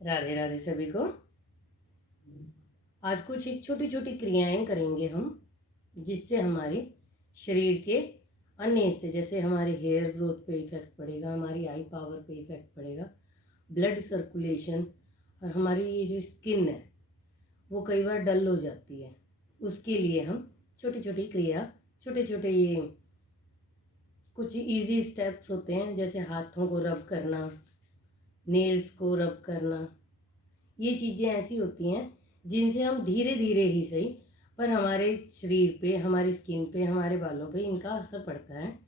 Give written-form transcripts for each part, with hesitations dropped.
राधे राधे सभी को। आज कुछ एक छोटी छोटी क्रियाएं करेंगे हम, जिससे हमारे शरीर के अन्य हिस्से, जैसे हमारे हेयर ग्रोथ पे इफेक्ट पड़ेगा, हमारी आई पावर पे इफेक्ट पड़ेगा, ब्लड सर्कुलेशन, और हमारी ये जो स्किन है वो कई बार डल हो जाती है। उसके लिए हम छोटी छोटी क्रिया, छोटे छोटे ये कुछ इजी स्टेप्स होते हैं, जैसे हाथों को रब करना, नेल्स को रब करना। ये चीज़ें ऐसी होती हैं जिनसे हम धीरे धीरे ही सही, पर हमारे शरीर पे, हमारी स्किन पे, हमारे बालों पे इनका असर पड़ता है,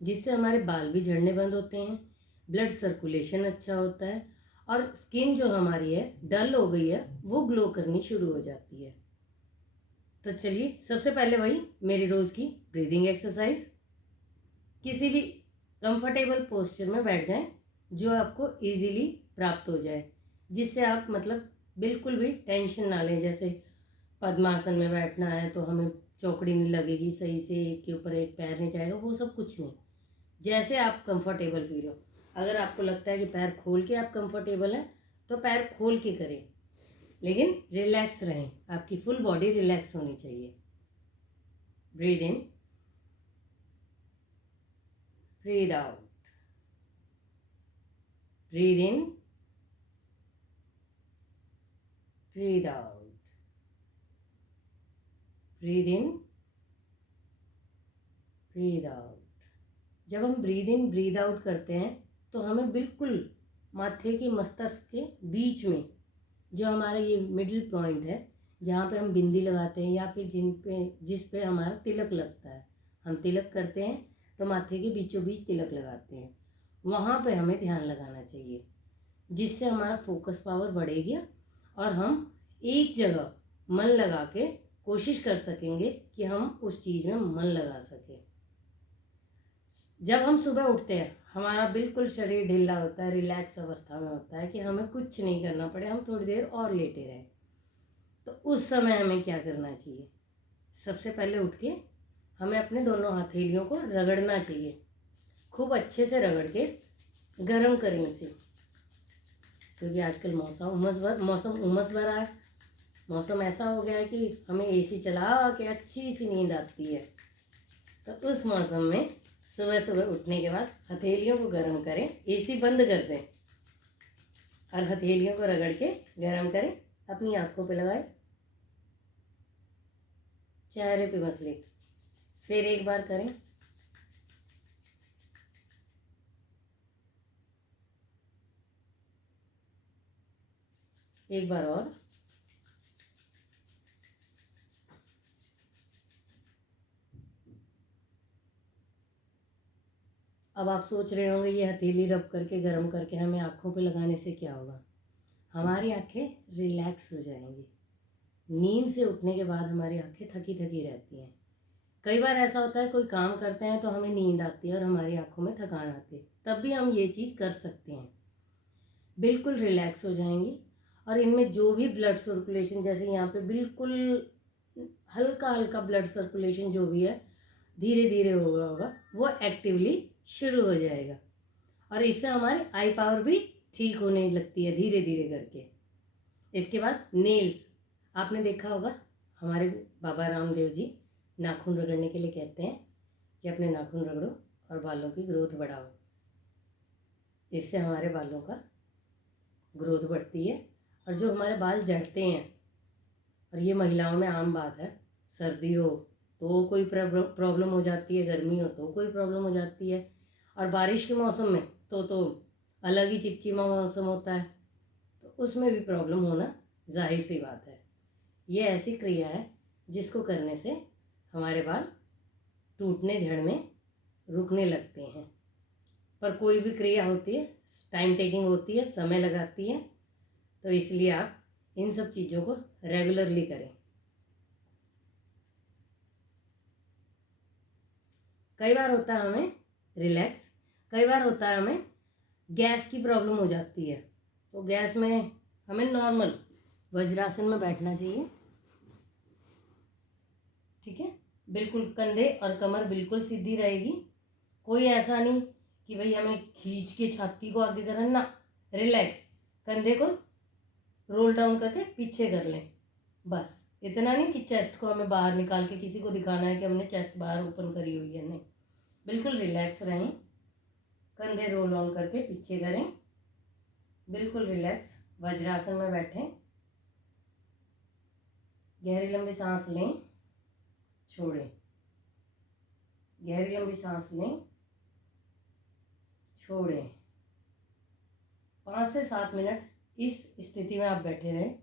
जिससे हमारे बाल भी झड़ने बंद होते हैं, ब्लड सर्कुलेशन अच्छा होता है, और स्किन जो हमारी है डल हो गई है वो ग्लो करनी शुरू हो जाती है। तो चलिए, सबसे पहले वही मेरी रोज़ की ब्रीदिंग एक्सरसाइज। किसी भी कंफर्टेबल पोस्चर में बैठ जाएं जो आपको इजीली प्राप्त हो जाए, जिससे आप मतलब बिल्कुल भी टेंशन ना लें। जैसे पद्मासन में बैठना है तो हमें चौकड़ी नहीं लगेगी सही से, एक के ऊपर एक पैर नहीं जाएगा, वो सब कुछ नहीं। जैसे आप कंफर्टेबल फील हो। अगर आपको लगता है कि पैर खोल के आप कंफर्टेबल हैं तो पैर खोल के करें, लेकिन रिलैक्स रहें, आपकी फुल बॉडी रिलैक्स होनी चाहिए। Breathe in, breathe out, breathe in, breathe out, breathe in, breathe out. जब हम ब्रीद इन ब्रीद आउट करते हैं तो हमें बिल्कुल माथे के मस्तिष्क के बीच में, जो हमारा ये मिडिल पॉइंट है, जहाँ पे हम बिंदी लगाते हैं या फिर जिस पे हमारा तिलक लगता है, हम तिलक करते हैं तो माथे के बीचों बीच तिलक लगाते हैं, वहाँ पे हमें ध्यान लगाना चाहिए, जिससे हमारा फोकस पावर बढ़ेगी और हम एक जगह मन लगा के कोशिश कर सकेंगे कि हम उस चीज़ में मन लगा सकें। जब हम सुबह उठते हैं हमारा बिल्कुल शरीर ढीला होता है, रिलैक्स अवस्था में होता है कि हमें कुछ नहीं करना पड़े, हम थोड़ी देर और लेटे रहें। तो उस समय हमें क्या करना चाहिए? सबसे पहले उठ के हमें अपने दोनों हथेलियों को रगड़ना चाहिए, खूब अच्छे से रगड़ के गर्म करें इसे, क्योंकि आजकल मौसम उमस भरा है। मौसम ऐसा हो गया है कि हमें एसी चला के अच्छी सी नींद आती है। तो उस मौसम में सुबह सुबह उठने के बाद हथेलियों को गर्म करें, एसी बंद कर दें और हथेलियों को रगड़ के गर्म करें, अपनी आँखों पे लगाएं, चेहरे पे मसलें। फिर एक बार करें, एक बार और, अब आप सोच रहे होंगे ये हथेली रब करके गर्म करके हमें आँखों पे लगाने से क्या होगा? हमारी आँखें रिलैक्स हो जाएंगी। नींद से उठने के बाद हमारी आँखें थकी थकी रहती हैं। कई बार ऐसा होता है कोई काम करते हैं तो हमें नींद आती है और हमारी आँखों में थकान आती है, तब भी हम ये चीज़ कर सकते हैं, बिल्कुल रिलैक्स हो जाएंगी। और इनमें जो भी ब्लड सर्कुलेशन, जैसे यहाँ पे बिल्कुल हल्का हल्का ब्लड सर्कुलेशन जो भी है धीरे धीरे होगा वो एक्टिवली शुरू हो जाएगा, और इससे हमारी आई पावर भी ठीक होने लगती है धीरे धीरे करके। इसके बाद नेल्स, आपने देखा होगा हमारे बाबा रामदेव जी नाखून रगड़ने के लिए कहते हैं कि अपने नाखून रगड़ो और बालों की ग्रोथ बढ़ाओ। इससे हमारे बालों का ग्रोथ बढ़ती है, और जो हमारे बाल झड़ते हैं, और ये महिलाओं में आम बात है, सर्दी हो तो कोई प्रॉब्लम हो जाती है, गर्मी हो तो कोई प्रॉब्लम हो जाती है, और बारिश के मौसम में तो अलग ही चिपचिपा मौसम होता है, तो उसमें भी प्रॉब्लम होना जाहिर सी बात है। ये ऐसी क्रिया है जिसको करने से हमारे बाल टूटने झड़ने रुकने लगते हैं। पर कोई भी क्रिया होती है टाइम टेकिंग होती है, समय लगाती है, तो इसलिए आप इन सब चीज़ों को रेगुलरली करें। कई बार होता है हमें रिलैक्स, कई बार होता है हमें गैस की प्रॉब्लम हो जाती है, तो गैस में हमें नॉर्मल वज्रासन में बैठना चाहिए। ठीक है, बिल्कुल कंधे और कमर बिल्कुल सीधी रहेगी, कोई ऐसा नहीं कि भाई हमें खींच के छाती को आगे करना ना, रिलैक्स, कंधे को रोल डाउन करके पीछे कर लें। बस इतना नहीं कि चेस्ट को हमें बाहर निकाल के किसी को दिखाना है कि हमने चेस्ट बाहर ओपन करी हुई है, नहीं, बिल्कुल रिलैक्स रहें। कंधे रोल ऑन करके पीछे करें, बिल्कुल रिलैक्स। वज्रासन में बैठें, गहरी लंबी सांस लें, छोड़ें, गहरी लंबी सांस लें, छोड़ें। 5 से 7 मिनट इस स्थिति में आप बैठे रहें,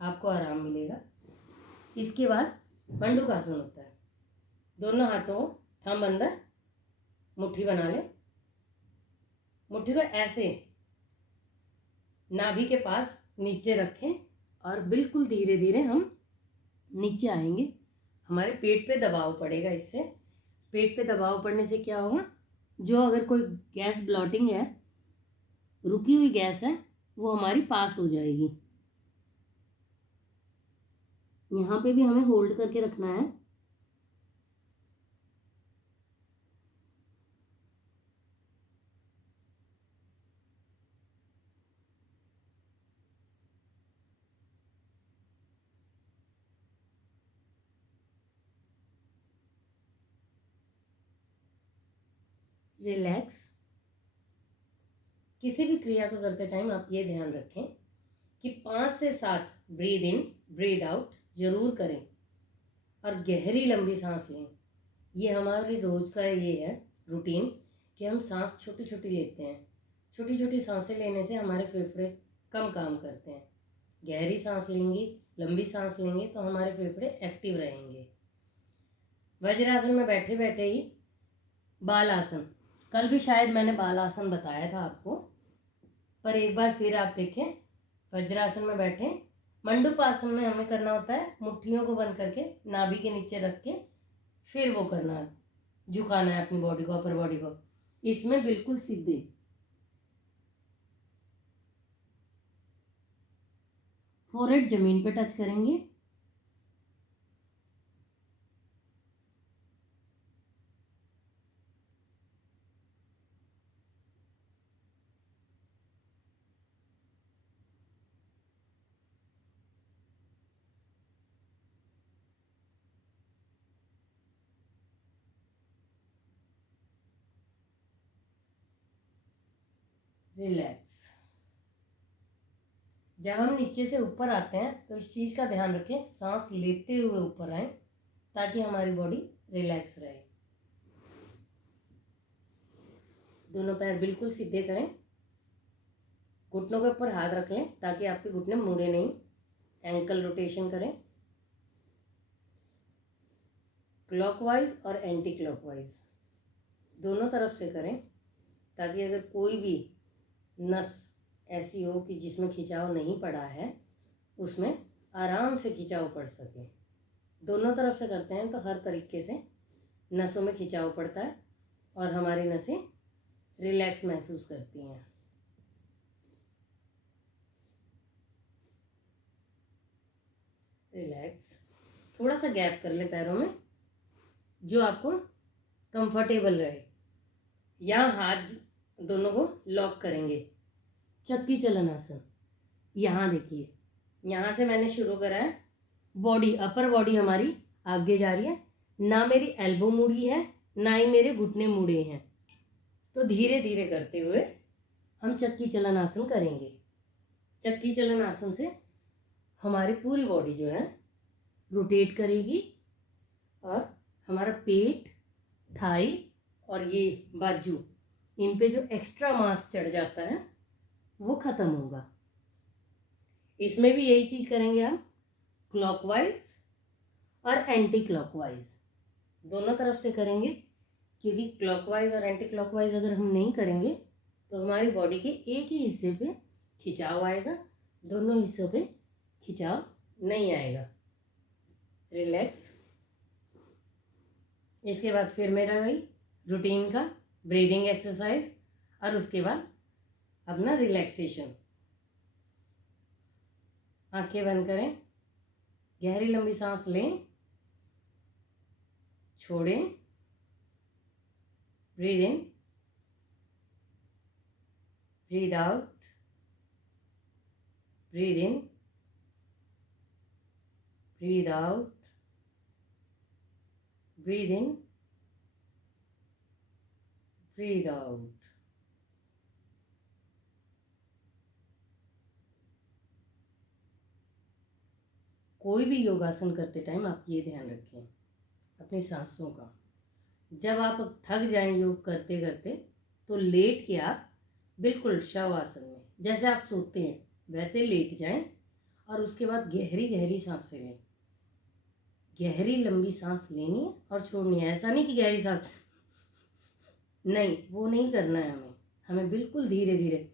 आपको आराम मिलेगा। इसके बाद मंडूकासन होता है। दोनों हाथों को थंब अंदर, मुट्ठी बना लें। मुट्ठी को ऐसे नाभि के पास नीचे रखें और बिल्कुल धीरे धीरे हम नीचे आएंगे। हमारे पेट पे दबाव पड़ेगा। इससे पेट पे दबाव पड़ने से क्या होगा, जो अगर कोई गैस ब्लॉटिंग है, रुकी हुई गैस है, वो हमारी पास हो जाएगी। यहाँ पे भी हमें होल्ड करके रखना है। रिलैक्स। किसी भी क्रिया को करते टाइम आप ये ध्यान रखें कि 5 से 7 ब्रीद इन ब्रीद आउट जरूर करें और गहरी लंबी सांस लें। ये हमारी रोज का ये है रूटीन कि हम सांस छोटी छोटी लेते हैं। छोटी छोटी सांसें लेने से हमारे फेफड़े कम काम करते हैं। गहरी सांस लेंगी, लंबी सांस लेंगे तो हमारे फेफड़े एक्टिव रहेंगे। वज्रासन में बैठे बैठे ही बाल आसन, कल भी शायद मैंने बाल आसन बताया था आपको, पर एक बार फिर आप देखें। वज्रासन में बैठे, मंडूकासन में हमें करना होता है मुट्ठियों को बंद करके नाभि के नीचे रख के फिर वो करना है, झुकाना है अपनी बॉडी को, अपर बॉडी को। इसमें बिल्कुल सीधे, फोरहेड जमीन पे टच करेंगे। रिलैक्स। जब हम नीचे से ऊपर आते हैं तो इस चीज का ध्यान रखें, सांस लेते हुए ऊपर आए ताकि हमारी बॉडी रिलैक्स रहे। दोनों पैर बिल्कुल सीधे करें, घुटनों के ऊपर हाथ रख लें ताकि आपके घुटने मुड़े नहीं। एंकल रोटेशन करें, क्लॉकवाइज और एंटी क्लॉकवाइज दोनों तरफ से करें ताकि अगर कोई भी नस ऐसी हो कि जिसमें खिंचाव नहीं पड़ा है, उसमें आराम से खिंचाव पड़ सके। दोनों तरफ से करते हैं तो हर तरीके से नसों में खिंचाव पड़ता है और हमारी नसें रिलैक्स महसूस करती हैं। रिलैक्स। थोड़ा सा गैप कर लें पैरों में, जो आपको कंफर्टेबल रहे। यहाँ हाथ दोनों को लॉक करेंगे। चक्की चलन आसन। यहाँ देखिए, यहाँ से मैंने शुरू करा है, बॉडी, अपर बॉडी हमारी आगे जा रही है, ना मेरी एल्बो मुड़ी है ना ही मेरे घुटने मुड़े हैं। तो धीरे धीरे करते हुए हम चक्की चलन आसन करेंगे। चक्की चलन आसन से हमारी पूरी बॉडी जो है रोटेट करेगी और हमारा पेट, थाई और ये बाजू, इन पे जो एक्स्ट्रा मास चढ़ जाता है वो खत्म होगा। इसमें भी यही चीज करेंगे हम, क्लॉकवाइज और एंटी क्लॉकवाइज दोनों तरफ से करेंगे, क्योंकि क्लॉकवाइज और एंटी क्लॉकवाइज अगर हम नहीं करेंगे तो हमारी बॉडी के एक ही हिस्से पे खिंचाव आएगा, दोनों हिस्सों पे खिंचाव नहीं आएगा। रिलैक्स। इसके बाद फिर मेरा वही रूटीन का ब्रीदिंग एक्सरसाइज और उसके बाद अपना रिलैक्सेशन। आंखें बंद करें, गहरी लंबी सांस लें, छोड़ें, breathe in, breathe out, breathe in, breathe out, breathe in, breathe out. कोई भी योगासन करते टाइम आप ये ध्यान रखें अपनी सांसों का। जब आप थक जाएं योग करते करते तो लेट के आप बिल्कुल शव आसन में जैसे आप सोते हैं वैसे लेट जाएं और उसके बाद गहरी गहरी सांसें लें। गहरी लंबी सांस लेनी है और छोड़नी है। ऐसा नहीं कि गहरी सांस, नहीं, वो नहीं करना है हमें। हमें बिल्कुल धीरे धीरे।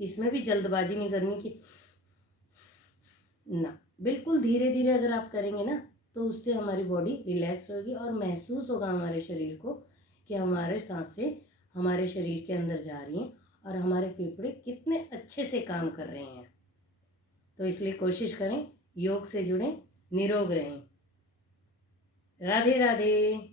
इसमें भी जल्दबाजी नहीं करनी कि ना, बिल्कुल धीरे धीरे अगर आप करेंगे ना तो उससे हमारी बॉडी रिलैक्स होगी और महसूस होगा हमारे शरीर को कि हमारे सांसें हमारे शरीर के अंदर जा रही हैं और हमारे फेफड़े कितने अच्छे से काम कर रहे हैं। तो इसलिए कोशिश करें योग से जुड़ें, निरोग रहें। राधे राधे।